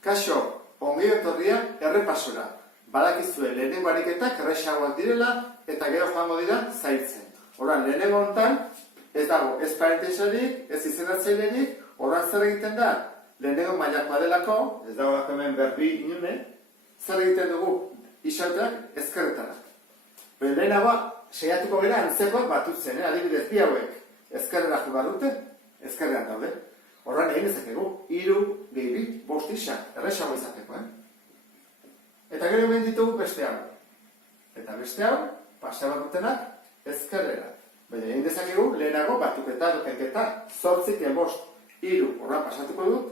Kaixo, ongi etorria errepasora. Badakizue lehenengo ariketak errazagoak direla eta gero joango dira zailtzen. Horan, lehenengo hontan ez dago ez parentesarik, ez izendatzailerik, horan zer egiten da? Lehenengo mailakoa delako, ez dago hemen berbi inune, zer egiten dugu isauteak ezkerretara. Lehenagoa, saiatuko gara antzekoak batutzen, adibidez bi hauek ezkerrera jo dute, ezkerrean daude. Horran egin ezakegu, 3 gehi 2, 5 isa, erresago izateko, Eta gero egin ditugu beste hau. Eta beste hau, pasea bat dutenak, ezkerrera. Baina egin dezakegu, lehenago batuketa, dokenketa, 8 ken 5, 3, horran pasatuko dut,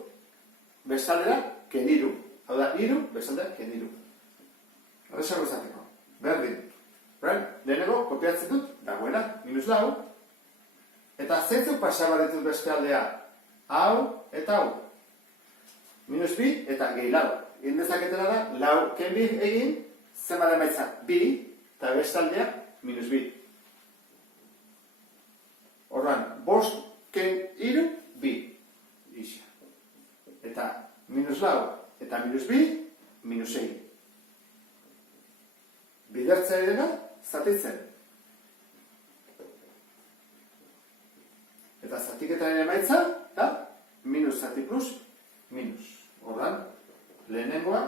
bestaldera, ken 3. Hau da, 3, bestaldera, ken 3. Erresago izateko, berdin. Lehenago, kopiatzen dut, dagoena, -4. Eta zeintzuk pasea bat ditut beste aldea, hau eta hau. -2 eta gehi 4. Egin dezaketela da, 4 ken 2 egin, zenbat emaitza 2, eta bestaldea -2. Horran, 5 ken 3, 2. Isa. Eta -4 eta -2, -6. Bidertzea dena, zatitzen. Eta zatiketaren emaitza, da, minus zati plus, minus. Horran, lehenengoa,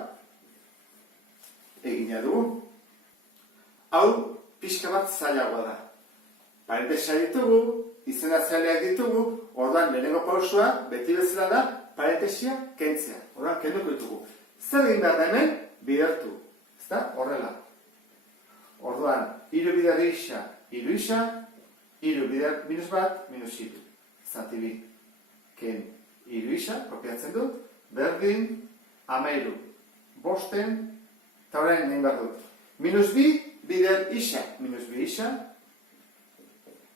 egina dugu. Hau, pixka bat zailagoa da. Parentesa ditugu, izenatzaileak ditugu, horran, lehenengo pausua, beti bezala da, parentesia kentzea. Horran, kenduko ditugu. Zer egin behar da hemen, bidertu. Ez da, horrela. Orduan, 3 bider isa, 3 isa, 3 bider -1, -3. Zati bi. Ken 3 isa, kopiatzen dut, berdin, 13. 5, eta horrein egin behar dut. -2 bider isa, -2 isa,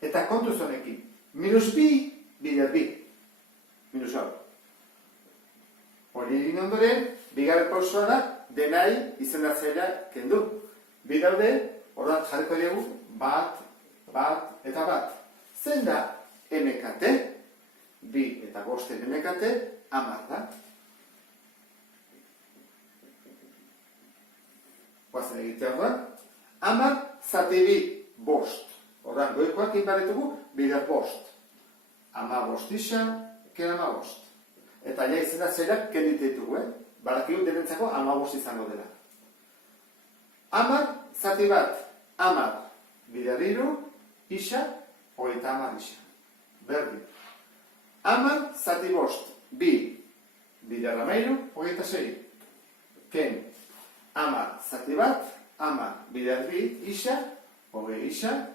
eta kontuz honekin. -2 bider 2, -hau. Hori egin ondoren, bigarren pausua da, denai izendatzailea kendu. Bi daude, horrat jarriko dugu, bat, eta bat. Zein da MKT? 2 eta 5 MKT, 10 da. Guazen egitea horrean. 10 zati 2, 5. Horran, goikoak inbarretugu, bider 5. 15 isa, ken 15. Eta ja izendatzaileak kendite ditugu, Barakigu denentzako 15 izango dela. 10 zati bat, 10 bider 3, isa, 30 isa. Berdin. 10 zati 5, 2 bider 13, 26. Ken 10 zati bat, 10 bider 2, isa, 20 isa.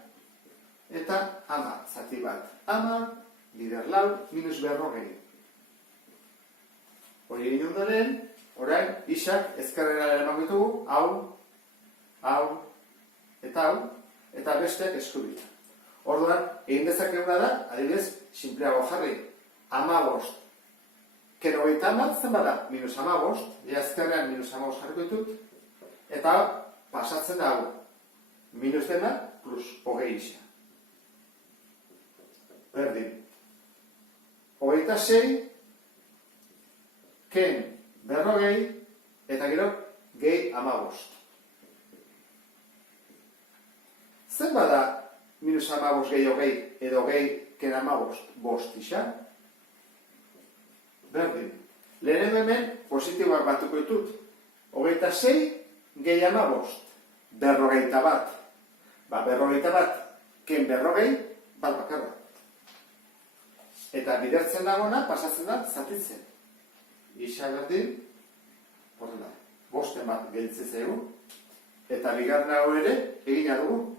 Eta 10 zati bat, 10 bider 4, -40. Hori egin ondoren, orain, isak ezkerrera eraman ditugu, hau, eta besteak eskubila. Orduan, egin dezakeguna da, adibidez, sinpleago jarri, 15. Ken 30 zen bada, -15, ezkerrean -15 jarriko ditut, eta pasatzen da hau, minus dena plus 20 isa. Berdin. 26, ken 40, eta gero gehi 15. Zen bada -15 gehi 20 edo gehi ken 15, 5 isa? Berdin. Lehenengo hemen positiboak batuko ditut. 26 gehi 15, 41. Ba, 41, ken 40, bat bakarra. Eta bidertzen dagona, pasatzen da, zatitzen. Isa berdin, horrela, 5 bat gelitze zaigu, eta bigarren hau ere, egina dugu.